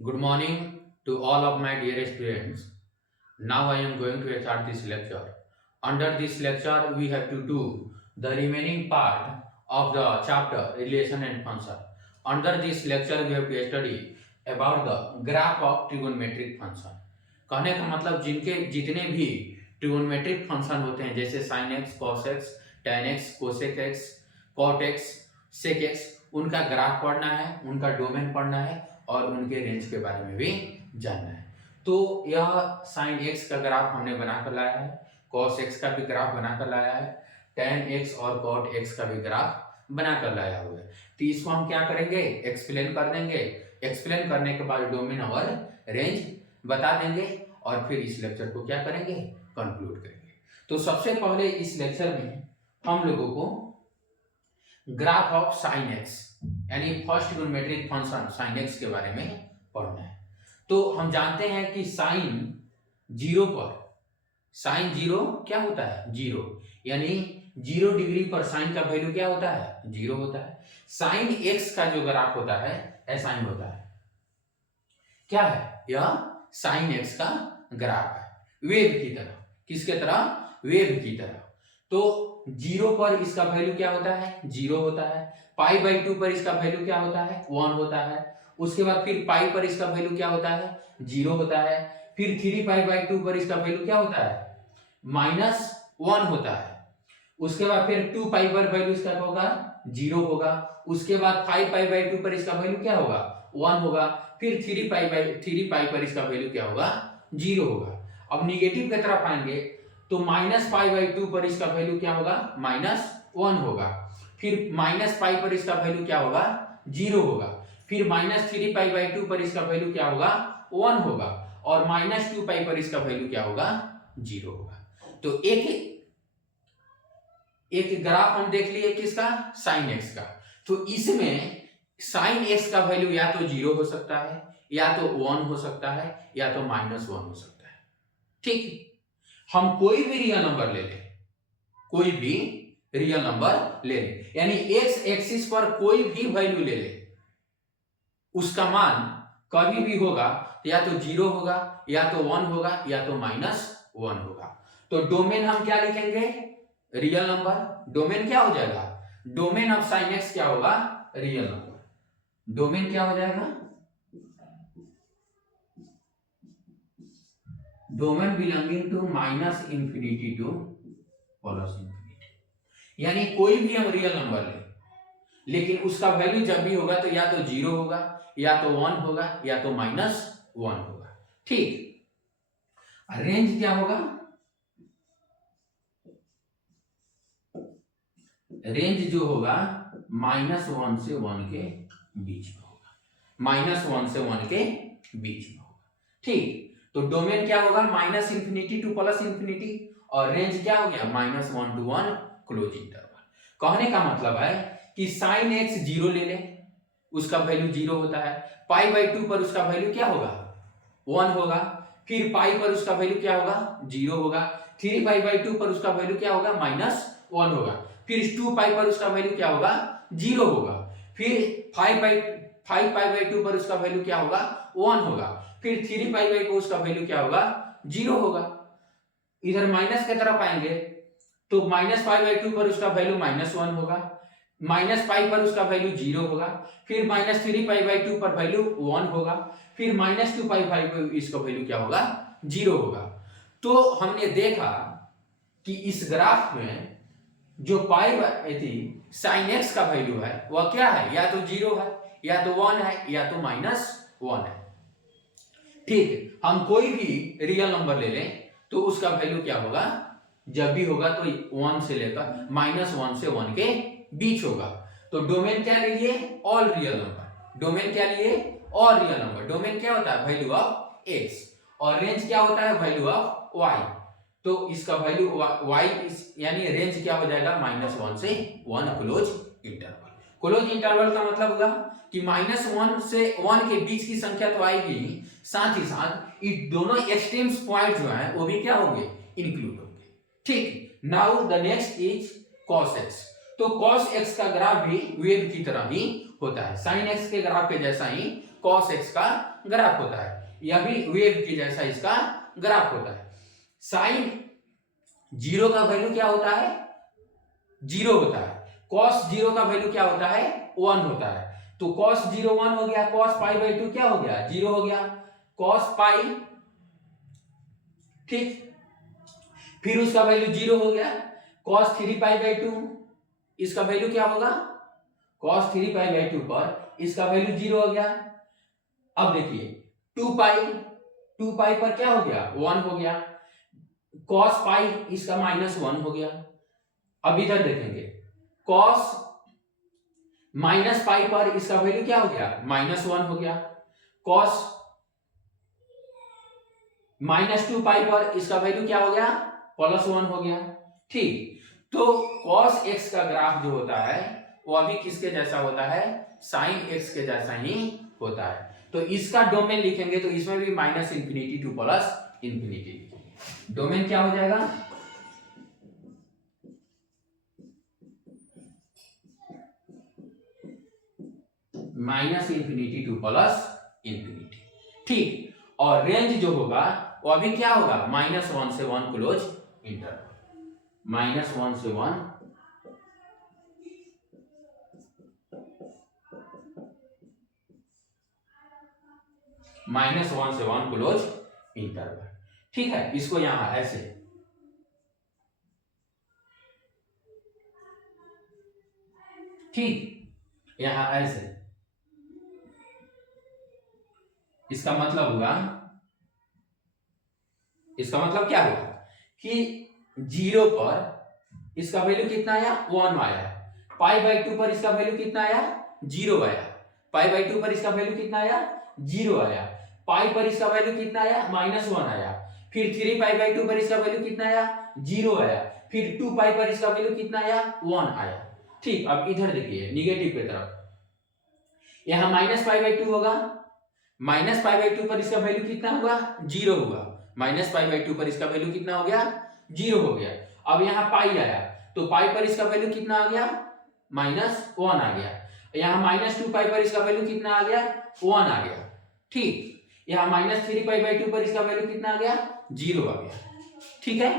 Good morning to all of my dear students. Now I am going to start this lecture. Under this lecture, we have to do the remaining part of the chapter relation and function. Under this lecture, we have to study about the graph of trigonometric function. कहने का मतलब जितने भी trigonometric function होते हैं जैसे sin x, cos x, tan x, cosec x, cot x, sec x, उनका graph पढ़ना है, उनका डोमेन पढ़ना है और उनके रेंज के बारे में भी जानना है। तो यह साइन एक्स का ग्राफ हमने बनाकर लाया है, कॉस एक्स का भी ग्राफ बनाकर लाया है, टेन एक्स और कॉट एक्स का भी ग्राफ बनाकर लाया हुआ है। तो इसको हम क्या करेंगे, एक्सप्लेन कर देंगे। एक्सप्लेन करने के बाद डोमेन और रेंज बता देंगे और फिर इस लेक्चर को क्या करेंगे, कंक्लूड करेंगे। तो सबसे पहले इस लेक्चर में हम लोगों को ग्राफ ऑफ साइन एक्स यानी first trigonometric function sine x के बारे में पढ़ना है। तो हम जानते हैं कि साइन जीरो पर, साइन जीरो क्या होता है, जीरो, यानी 0 डिग्री पर साइन का वैल्यू क्या होता है, 0 होता है। साइन एक्स का जो ग्राफ होता है ऐसा ही होता है। क्या है यह, साइन एक्स का ग्राफ है, वेव की तरह। किसके तरह, वेव की तरह। तो 0 पर इसका वैल्यू क्या होता है, 0 होता है। पाई बाई 2 पर इसका वैल्यू क्या होता है, 1 होता है। उसके बाद फिर पाई पर इसका वैल्यू क्या होता है, 0 होता है। फिर 3 पाई बाई 2 पर इसका वैल्यू क्या होता है, -1 होता है। उसके बाद फिर 2 पाई पर वैल्यू इसका होगा 0 होगा। उसके बाद 5 पाई बाई 2 पर इसका वैल्यू क्या होगा, 1 होगा। फिर 3 पाई पर इसका वैल्यू क्या होगा, 0 होगा। अब निगेटिव की तरफ आएंगे तो -पाई/2 पर इसका वैल्यू क्या होगा, -1 होगा। फिर -पाई पर इसका वैल्यू क्या होगा, 0 होगा। फिर -3 पाई/2 पर इसका वैल्यू क्या होगा, 1 होगा। और -2 पाई पर इसका वैल्यू क्या होगा, 0 होगा। तो एक ग्राफ हम देख लिए किसका, साइन एक्स का। तो इसमें साइन एक्स का वैल्यू या तो 0 हो सकता है, या तो 1 हो सकता है, या तो -1 हो सकता है। ठीक है, हम कोई भी रियल नंबर ले लें, कोई भी रियल नंबर ले लें, यानी एक्स एक्सिस पर कोई भी वैल्यू ले लें, उसका मान कभी भी होगा या तो 0 होगा, या तो 1 होगा, या तो -1 होगा। तो डोमेन हम क्या लिखेंगे, रियल नंबर। डोमेन क्या हो जाएगा, डोमेन ऑफ साइन एक्स क्या होगा, रियल नंबर। डोमेन क्या हो जाएगा, डोमेन बिलोंगिंग टू -∞ टू +∞। यानी कोई भी हम रियल नंबर लें, लेकिन उसका वैल्यू जब भी होगा तो या तो 0 होगा, या तो 1 होगा, या तो -1 होगा। ठीक, रेंज क्या होगा, रेंज जो होगा -1 से 1 के बीच में होगा, -1 से 1 के बीच में होगा। ठीक, तो डोमेन क्या होगा, -∞ टू +∞, और रेंज क्या हो गया, -1 to 1 क्लोज इंटरवल। कहने का मतलब है कि साइन एक्स 0 ले ले, उसका वैल्यू 0 होता है। पाई/2 पर उसका वैल्यू क्या होगा, 1 होगा। फिर पाई पर उसका वैल्यू क्या होगा, 0 होगा। 3 पाई/2 पर उसका वैल्यू क्या होगा, -1 होगा। फिर 2 पाई पर उसका वैल्यू क्या होगा, 0 होगा। फिर 5 पाई/2 पर उसका वैल्यू क्या होगा, 1 होगा। फिर 3 पाई को उसका वैल्यू क्या होगा, 0 होगा। इधर माइनस की तरफ आएंगे तो -पाई/2 पर उसका वैल्यू -1 होगा, -पाई पर उसका वैल्यू 0 होगा। फिर -3 पाई/2 पर वैल्यू 1 होगा। फिर -2 पाई पर इसका वैल्यू क्या होगा, 0 होगा। तो हमने देखा कि इस ग्राफ में जो साइन एक्स का वैल्यू है वह क्या है, या तो 0 है, या तो 1 है, या तो -1 है। ठीक, हम कोई भी रियल नंबर ले लें तो उसका वैल्यू क्या होगा, जब भी होगा तो 1 से लेकर -1 से 1 के बीच होगा। तो डोमेन क्या लिए, ऑल रियल नंबर। डोमेन क्या लिए, ऑल रियल नंबर। डोमेन क्या होता है, वैल्यू ऑफ एक्स, और रेंज क्या होता है, वैल्यू ऑफ वाई। तो इसका वैल्यू वाई यानी रेंज क्या हो जाएगा, -1 से 1 क्लोज इंटरवल। क्लोज इंटरवल का मतलब होगा कि -1 से 1 के बीच की संख्या तो आएगी, साथ ही साथ ये दोनों एक्सट्रीम्स पॉइंट जो है वो भी क्या होंगे, इंक्लूड होंगे। ठीक, now the next is cos x। तो cos x का ग्राफ भी वेव की तरह ही होता है, sin x के ग्राफ के जैसा ही cos x का ग्राफ होता है। यह भी वेव के जैसा इसका ग्राफ होता है। साइन 0 का वैल्यू क्या होता है? 0 होता है। cos 0 का वैल्यू क्या होता है? 1 होता है। तो cos 0 1 हो गया, cos पाई बाई 2 क्या हो गया? 0 हो गया। cos पाई, ठीक, फिर उसका वैल्यू 0 हो गया। cos 3 पाई बाई 2 इसका वैल्यू क्या होगा? cos 3 पाई बाई 2 पर इसका वैल्यू 0 हो गया। अब देखिए 2 पाई पर क्या हो गया? 1 हो गया। cos पाई इसका -1 हो गया। अब इधर देखेंगे cos माइनस पाई पर इसका वैल्यू क्या हो गया? -1 हो गया। cos -2 पाई पर इसका वैल्यू क्या हो गया? +1 हो गया। ठीक, तो cos x का ग्राफ जो होता है वो अभी किसके जैसा होता है? sin x के जैसा ही होता है। तो इसका डोमेन लिखेंगे तो इसमें भी -इंफिनिटी टू +इंफिनिटी। डोमेन क्या हो जाएगा? -Minus infinity to +plus infinity. ठीक, और रेंज जो होगा वो अभी क्या होगा? -1 से 1 क्लोज इंटरवल। -1 से 1 -1 से 1 क्लोज इंटरवल। ठीक है, इसको यहां ऐसे, ठीक, यहां ऐसे, इसका मतलब हुआ, इसका मतलब क्या हुआ कि 0 पर इसका वैल्यू कितना आया? 1 आया। पाई बाई 2 पर इसका वैल्यू कितना आया? 0 आया। पाई बाई 2 पर इसका वैल्यू कितना आया? 0 आया। पाई पर इसका वैल्यू कितना आया? -1 आया। फिर 3 पाई बाई 2 पर इसका वैल्यू कितना आया? 0 आया। फिर 2 पाई पर इसका वैल्यू कितना आया? 1 आया। ठीक, अब इधर देखिए निगेटिव की तरफ, यहां -पाई/2 होगा। -पाई/2 पर इसका वैल्यू कितना हुआ? 0 हुआ। -पाई/2 पर इसका वैल्यू कितना हो गया? 0 हो गया। अब यहाँ पाई आया तो पाई पर इसका वैल्यू कितना आ गया? -1 आ गया। यहाँ -2 पाई पर इसका वैल्यू कितना आ गया? 1 आ गया। ठीक, यहाँ -3 पाई/2 पर इसका वैल्यू कितना आ गया? 0 आ गया। ठीक है,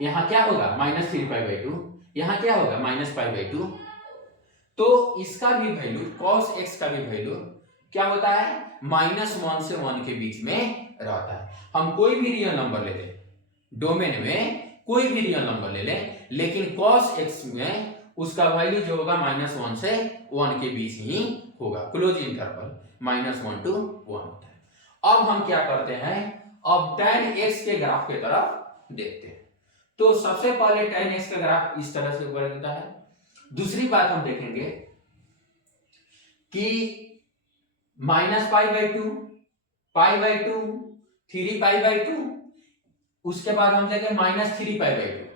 यहाँ क्या होगा? -3 पाई/2, यहाँ क्या होगा? -पाई/2। तो इसका भी वैल्यू, cos x का भी वैल्यू क्या होता है? -1 से 1 के बीच में रहता है। हम कोई भी रियल नंबर ले लें, डोमेन में कोई भी रियल नंबर ले लें, लेकिन cos x में उसका वैल्यू जो होगा -1 से 1 के बीच ही होगा। क्लोज इंटरवल -1 to 1 होता है। अब हम क्या करते हैं? अब tan x के ग्राफ के तरफ देखते हैं। तो सबसे पहले tan x का ग्राफ इस तरह से बनता है। दूसरी बात हम देखेंगे कि -पाई/2, पाई/2, 3 पाई/2, उसके बाद हम देखें -3 पाई/2।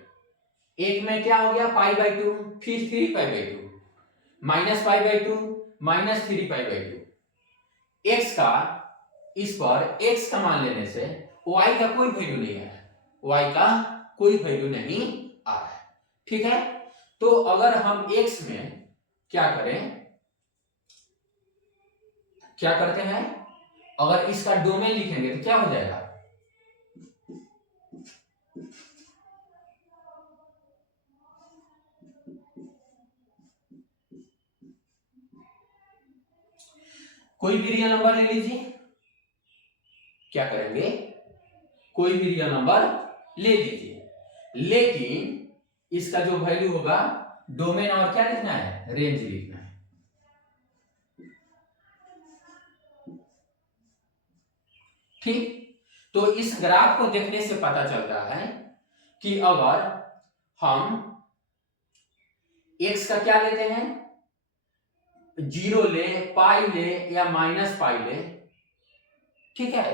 एक में क्या हो गया? पाई/2, फिर 3 पाई/2, -पाई/2, -3 पाई/2। x का, इस पर x का मान लेने से y का कोई वैल्यू नहीं है, y का कोई वैल्यू नहीं आ रहा है। ठीक है, तो अगर हम x में क्या करें, क्या करते हैं? अगर इसका डोमेन लिखेंगे तो क्या हो जाएगा? कोई भी रियल नंबर ले लीजिए। क्या करेंगे? कोई भी रियल नंबर ले लीजिए, लेकिन इसका जो वैल्यू होगा, डोमेन और क्या लिखना है? रेंज लिखना है। ठीक, तो इस ग्राफ को देखने से पता चलता है कि अगर हम x का क्या लेते हैं, 0 ले, पाई ले या -पाई ले, ठीक है,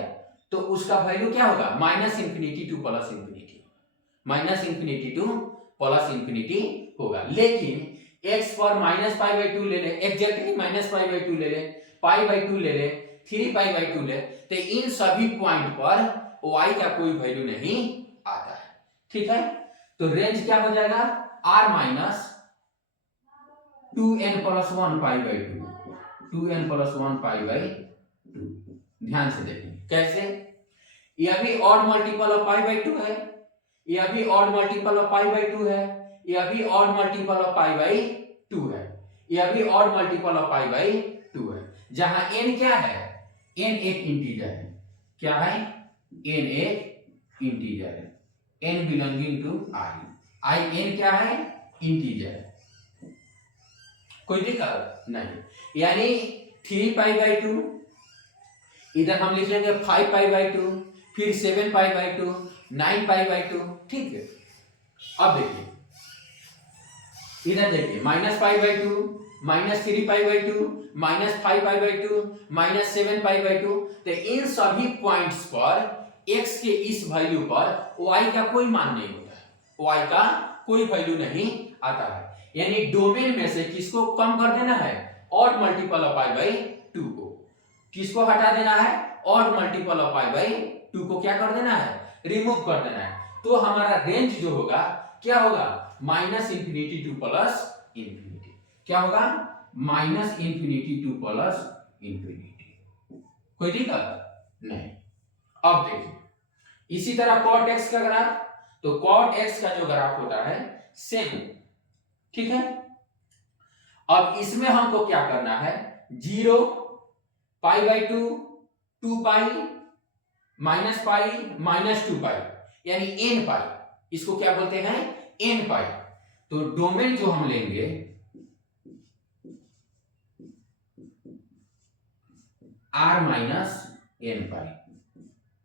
तो उसका वैल्यू क्या होगा? -Minus infinity to +plus infinity, -minus infinity to +plus infinity होगा। लेकिन x पर -पाई/2 ले ले, एग्जैक्टली -पाई/2 ले ले, पाई/2 ले ले, 3 पाई/2 ले, तो इन सभी पॉइंट पर y का कोई वैल्यू नहीं आता है। ठीक है, तो रेंज क्या हो जाएगा? r - 2n + 1 पाई/2, 2n plus 1 pi by 2। ध्यान से देखें कैसे, यह भी odd multiple of pi by 2 है, यह भी odd multiple of pi by 2 है, यह भी odd multiple of pi by 2 है, यह भी odd multiple of pi by 2 है। जहां n क्या है, n एक इंटीजर है। क्या है, n एक इंटीजर है, n belonging to i n क्या है, इंटीजर। कोई दिक्कत नहीं, यानी 3 पाई बाई 2, इधर हम लिख लेंगे 5 पाई बाई 2, फिर 7 पाई बाई 2, 9 पाई बाई 2। ठीक है, अब देखिए इधर देखिए minus pi by 2, minus 3 pi by 2, minus 5 pi by 2, minus 7 pi by 2। तो इन सभी पॉइंट्स पर x के इस वैल्यू पर y का कोई मान नहीं होता है, y का कोई वैल्यू नहीं आता है। यानी डोमेन में से किसको कम कर देना है, odd multiple of pi by 2 को। किसको हटा देना है, odd multiple of pi by 2 को क्या कर देना है, रिमूव कर देना है। तो हमारा रेंज जो होगा क्या होगा, minus infinity two plus infinity. क्या होगा, minus infinity two plus infinity. कोई दिक्कत नहीं। अब देखिए इसी तरह cot x का ग्राफ, तो cot x का जो ग्राफ होता है सेम, ठीक है। अब इसमें हमको क्या करना है, 0 pi by 2, 2 pi, minus pi, minus 2 पाई, यानी n पाई, इसको क्या बोलते हैं, n पाई। तो डोमेन जो हम लेंगे r माइनस n पाई,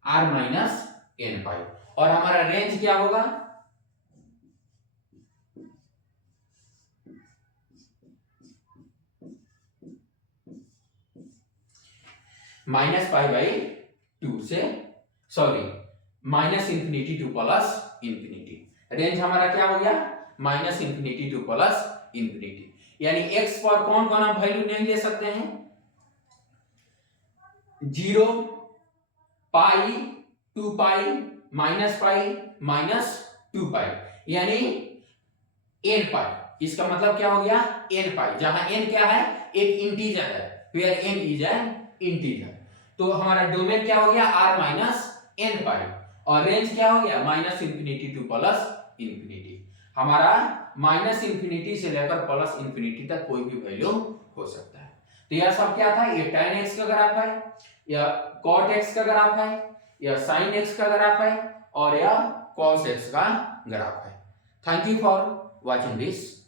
r माइनस n पाई, और हमारा रेंज क्या होगा, माइनस पाई बाई 2 से, sorry minus infinity two plus infinity. Range हमारा क्या हो गया, minus infinity two plus infinity. यानी x पर कौन कौन हम वैल्यू नहीं ले सकते हैं, 0 पाई, 2 पाई, माइनस पाई, माइनस 2 पाई, यानी n पाई। इसका मतलब क्या हो गया, n पाई, जहां n क्या है, एक इंटीजर है, where n is an integer. तो हमारा डोमेन क्या हो गया, r माइनस n पाई, और रेंज क्या हो गया, minus infinity two plus infinity. हमारा माइनस इंफिनिटी से लेकर प्लस इंफिनिटी तक कोई भी वैल्यू हो सकता है। तो यह सब क्या था, ये tan x का ग्राफ है, या cot x का ग्राफ है, या sin x का ग्राफ है, और यह cos x का ग्राफ है। Thank you for watching this.